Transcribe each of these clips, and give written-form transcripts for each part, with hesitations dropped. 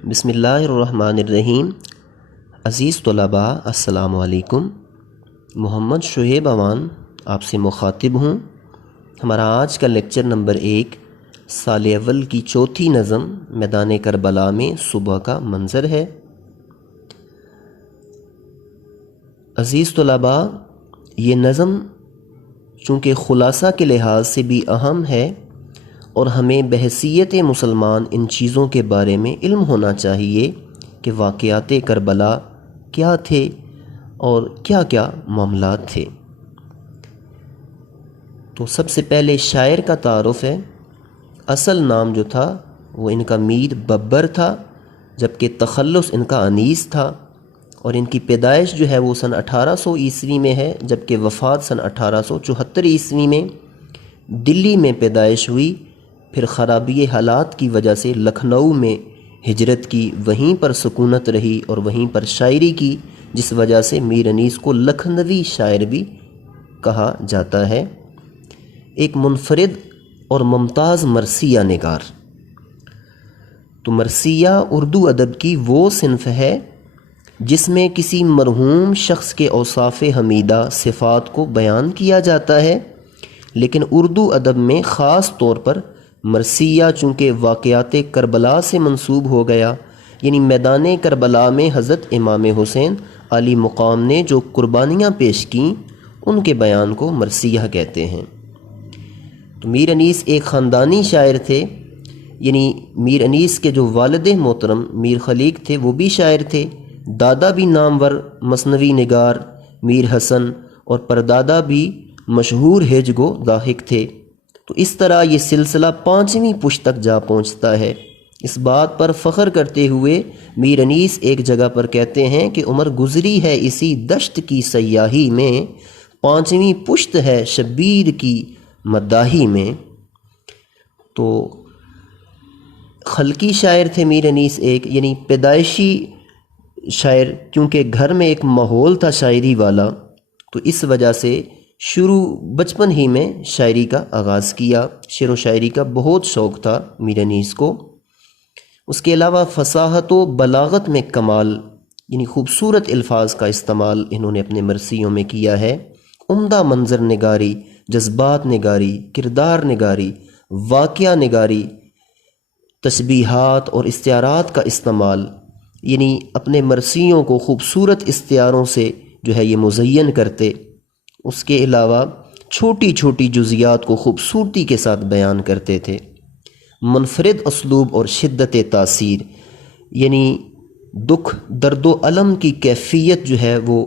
بسم اللہ الرحمن الرحیم۔ عزیز طلباء السلام علیکم۔ محمد شعیب اوان آپ سے مخاطب ہوں۔ ہمارا آج کا لیکچر نمبر 1 سال اول کی چوتھی نظم میدان کربلا میں صبح کا منظر ہے۔ عزیز طلباء، یہ نظم چونکہ خلاصہ کے لحاظ سے بھی اہم ہے اور ہمیں بحیثیت مسلمان ان چیزوں کے بارے میں علم ہونا چاہیے کہ واقعات کربلا کیا تھے اور کیا کیا معاملات تھے۔ تو سب سے پہلے شاعر کا تعارف ہے۔ اصل نام جو تھا وہ ان کا میر ببر تھا، جبکہ تخلص ان کا انیس تھا، اور ان کی پیدائش جو ہے وہ سن 1800 عیسوی میں ہے، جبکہ وفات سن 1874 عیسوی میں۔ دلی میں پیدائش ہوئی، پھر خرابی حالات کی وجہ سے لکھنؤ میں ہجرت کی، وہیں پر سکونت رہی اور وہیں پر شاعری کی، جس وجہ سے میر انیس کو لکھنوی شاعر بھی کہا جاتا ہے۔ ایک منفرد اور ممتاز مرثیہ نگار۔ تو مرثیہ اردو ادب کی وہ صنف ہے جس میں کسی مرحوم شخص کے اوصاف حمیدہ صفات کو بیان کیا جاتا ہے، لیکن اردو ادب میں خاص طور پر مرثیہ چونکہ واقعات کربلا سے منسوب ہو گیا، یعنی میدان کربلا میں حضرت امام حسین علی مقام نے جو قربانیاں پیش کیں ان کے بیان کو مرثیہ کہتے ہیں۔ تو میر انیس ایک خاندانی شاعر تھے، یعنی میر انیس کے جو والد محترم میر خلیق تھے وہ بھی شاعر تھے، دادا بھی نامور مثنوی نگار میر حسن اور پردادا بھی مشہور ہیج گو ضاحک تھے۔ تو اس طرح یہ سلسلہ 5ویں پشت تک جا پہنچتا ہے۔ اس بات پر فخر کرتے ہوئے میر انیس ایک جگہ پر کہتے ہیں کہ عمر گزری ہے اسی دشت کی سیاہی میں، 5ویں پشت ہے شبیر کی مداحی میں۔ تو خلقی شاعر تھے میر انیس ایک، یعنی پیدائشی شاعر، کیونکہ گھر میں ایک ماحول تھا شاعری والا، تو اس وجہ سے شروع بچپن ہی میں شاعری کا آغاز کیا۔ شعر و شاعری کا بہت شوق تھا میر انیس کو۔ اس کے علاوہ فصاحت و بلاغت میں کمال، یعنی خوبصورت الفاظ کا استعمال انہوں نے اپنے مرثیوں میں کیا ہے۔ عمدہ منظر نگاری، جذبات نگاری، کردار نگاری، واقعہ نگاری، تشبیہات اور استعارات کا استعمال، یعنی اپنے مرثیوں کو خوبصورت استعاروں سے جو ہے یہ مزین کرتے۔ اس کے علاوہ چھوٹی چھوٹی جزیات کو خوبصورتی کے ساتھ بیان کرتے تھے۔ منفرد اسلوب اور شدت تاثیر، یعنی دکھ، درد و الم کی کیفیت جو ہے وہ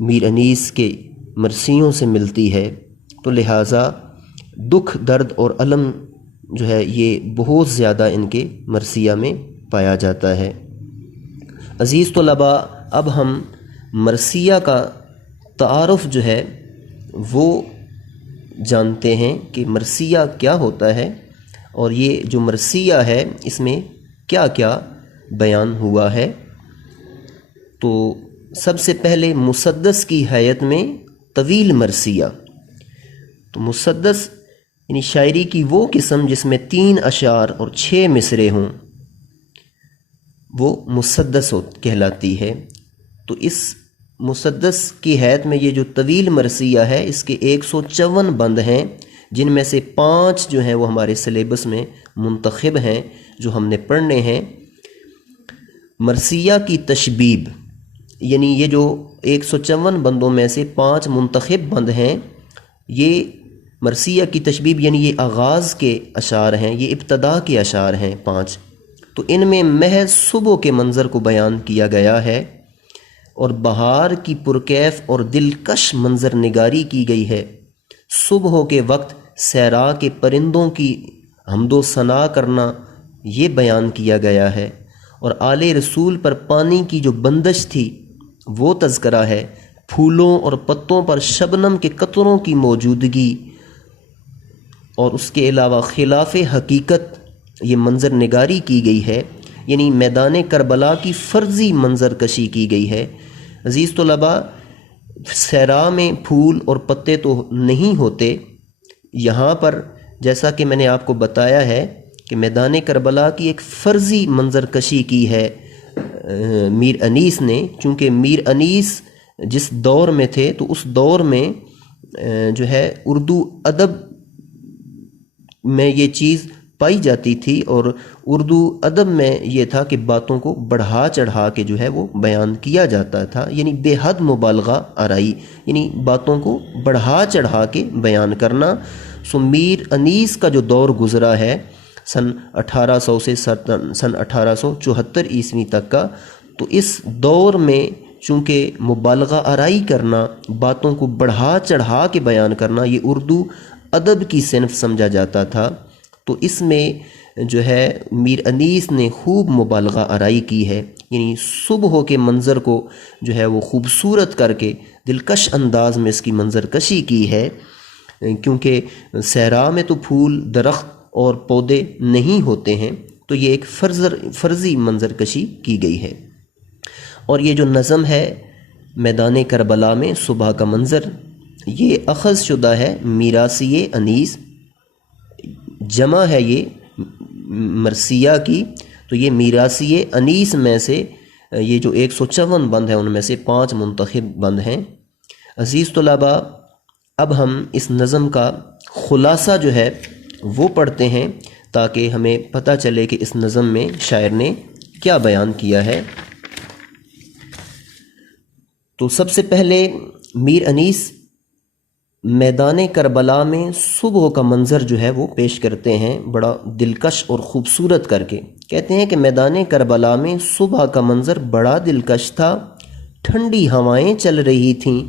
میر انیس کے مرثیوں سے ملتی ہے، تو لہٰذا دکھ، درد اور الم جو ہے یہ بہت زیادہ ان کے مرثیہ میں پایا جاتا ہے۔ عزیز طلباء، اب ہم مرثیہ کا تعارف جو ہے وہ جانتے ہیں کہ مرثیہ کیا ہوتا ہے، اور یہ جو مرثیہ ہے اس میں کیا کیا بیان ہوا ہے۔ تو سب سے پہلے مسدس کی حیت میں طویل مرثیہ۔ تو مسدس یعنی شاعری کی وہ قسم جس میں 3 اشعار اور 6 مصرے ہوں، وہ مسدس کہلاتی ہے۔ تو اس مسدس کی حیت میں یہ جو طویل مرثیہ ہے اس کے 154 بند ہیں، جن میں سے 5 جو ہیں وہ ہمارے سلیبس میں منتخب ہیں جو ہم نے پڑھنے ہیں۔ مرثیہ کی تشبیب، یعنی یہ جو 154 بندوں میں سے 5 منتخب بند ہیں، یہ مرثیہ کی تشبیب یعنی یہ آغاز کے اشعار ہیں، یہ ابتدا کے اشعار ہیں 5۔ تو ان میں محض صبح کے منظر کو بیان کیا گیا ہے، اور بہار کی پرکیف اور دلکش منظر نگاری کی گئی ہے۔ صبح کے وقت صحرا کے پرندوں کی حمد و ثنا کرنا یہ بیان کیا گیا ہے، اور آل رسول پر پانی کی جو بندش تھی وہ تذکرہ ہے۔ پھولوں اور پتوں پر شبنم کے قطروں کی موجودگی، اور اس کے علاوہ خلاف حقیقت یہ منظر نگاری کی گئی ہے، یعنی میدان کربلا کی فرضی منظر کشی کی گئی ہے۔ عزیز طلباء، صحرا میں پھول اور پتے تو نہیں ہوتے، یہاں پر جیسا کہ میں نے آپ کو بتایا ہے کہ میدان کربلا کی ایک فرضی منظر کشی کی ہے میر انیس نے، چونکہ میر انیس جس دور میں تھے تو اس دور میں جو ہے اردو ادب میں یہ چیز پائی جاتی تھی، اور اردو ادب میں یہ تھا کہ باتوں کو بڑھا چڑھا کے جو ہے وہ بیان کیا جاتا تھا، یعنی بے حد مبالغہ آرائی، یعنی باتوں کو بڑھا چڑھا کے بیان کرنا۔ سو میر انیس کا جو دور گزرا ہے سن 1800 سے سن 1874 عیسوی تک کا، تو اس دور میں چونکہ مبالغہ آرائی کرنا، باتوں کو بڑھا چڑھا کے بیان کرنا، یہ اردو ادب کی صنف سمجھا جاتا تھا، تو اس میں جو ہے میر انیس نے خوب مبالغہ آرائی کی ہے، یعنی صبح کے منظر کو جو ہے وہ خوبصورت کر کے دلکش انداز میں اس کی منظر کشی کی ہے، کیونکہ صحرا میں تو پھول درخت اور پودے نہیں ہوتے ہیں، تو یہ ایک فرضی منظر کشی کی گئی ہے۔ اور یہ جو نظم ہے میدان کربلا میں صبح کا منظر، یہ اخذ شدہ ہے میراثی انیس، جمع ہے یہ مرثیہ کی، تو یہ میراثی انیس میں سے یہ جو 154 بند ہیں ان میں سے 5 منتخب بند ہیں۔ عزیز طلباء، اب ہم اس نظم کا خلاصہ جو ہے وہ پڑھتے ہیں تاکہ ہمیں پتہ چلے کہ اس نظم میں شاعر نے کیا بیان کیا ہے۔ تو سب سے پہلے میر انیس میدان کربلا میں صبح کا منظر جو ہے وہ پیش کرتے ہیں بڑا دلکش اور خوبصورت کر کے۔ کہتے ہیں کہ میدان کربلا میں صبح کا منظر بڑا دلکش تھا، ٹھنڈی ہوائیں چل رہی تھیں،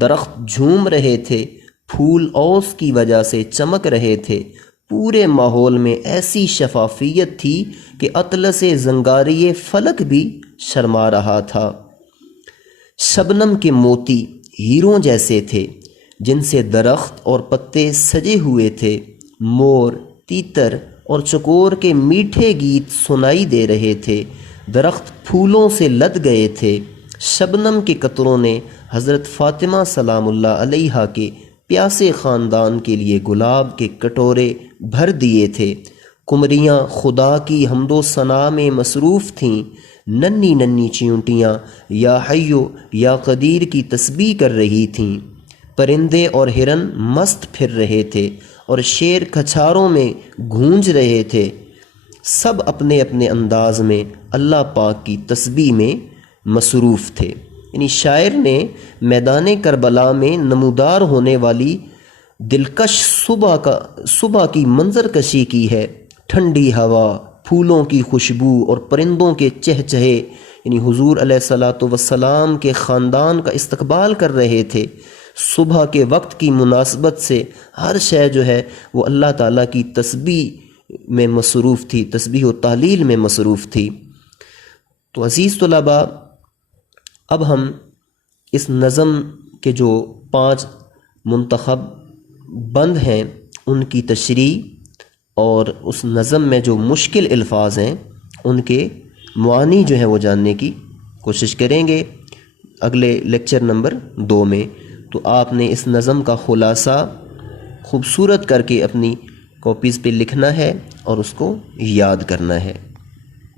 درخت جھوم رہے تھے، پھول اوس کی وجہ سے چمک رہے تھے، پورے ماحول میں ایسی شفافیت تھی کہ اطلس زنگاری فلک بھی شرما رہا تھا۔ شبنم کے موتی ہیروں جیسے تھے جن سے درخت اور پتے سجے ہوئے تھے، مور، تیتر اور چکور کے میٹھے گیت سنائی دے رہے تھے، درخت پھولوں سے لد گئے تھے، شبنم کے قطروں نے حضرت فاطمہ سلام اللہ علیہا کے پیاسے خاندان کے لیے گلاب کے کٹورے بھر دیے تھے، قمریاں خدا کی حمد و ثنا میں مصروف تھیں، ننھی ننھی چیونٹیاں یا حیو یا قدیر کی تسبیح کر رہی تھیں، پرندے اور ہرن مست پھر رہے تھے اور شیر کھچاروں میں گونج رہے تھے، سب اپنے اپنے انداز میں اللہ پاک کی تسبیح میں مصروف تھے۔ یعنی شاعر نے میدان کربلا میں نمودار ہونے والی دلکش صبح کی منظر کشی کی ہے، ٹھنڈی ہوا، پھولوں کی خوشبو اور پرندوں کے چہچہے، یعنی حضور علیہ الصلاۃ والسلام کے خاندان کا استقبال کر رہے تھے۔ صبح کے وقت کی مناسبت سے ہر شے جو ہے وہ اللہ تعالیٰ کی تسبیح میں مصروف تھی، تسبیح و تحلیل میں مصروف تھی۔ تو عزیز طلباء، اب ہم اس نظم کے جو 5 منتخب بند ہیں ان کی تشریح اور اس نظم میں جو مشکل الفاظ ہیں ان کے معانی جو ہیں وہ جاننے کی کوشش کریں گے اگلے لیکچر نمبر 2 میں۔ تو آپ نے اس نظم کا خلاصہ خوبصورت کر کے اپنی کاپیز پہ لکھنا ہے اور اس کو یاد کرنا ہے۔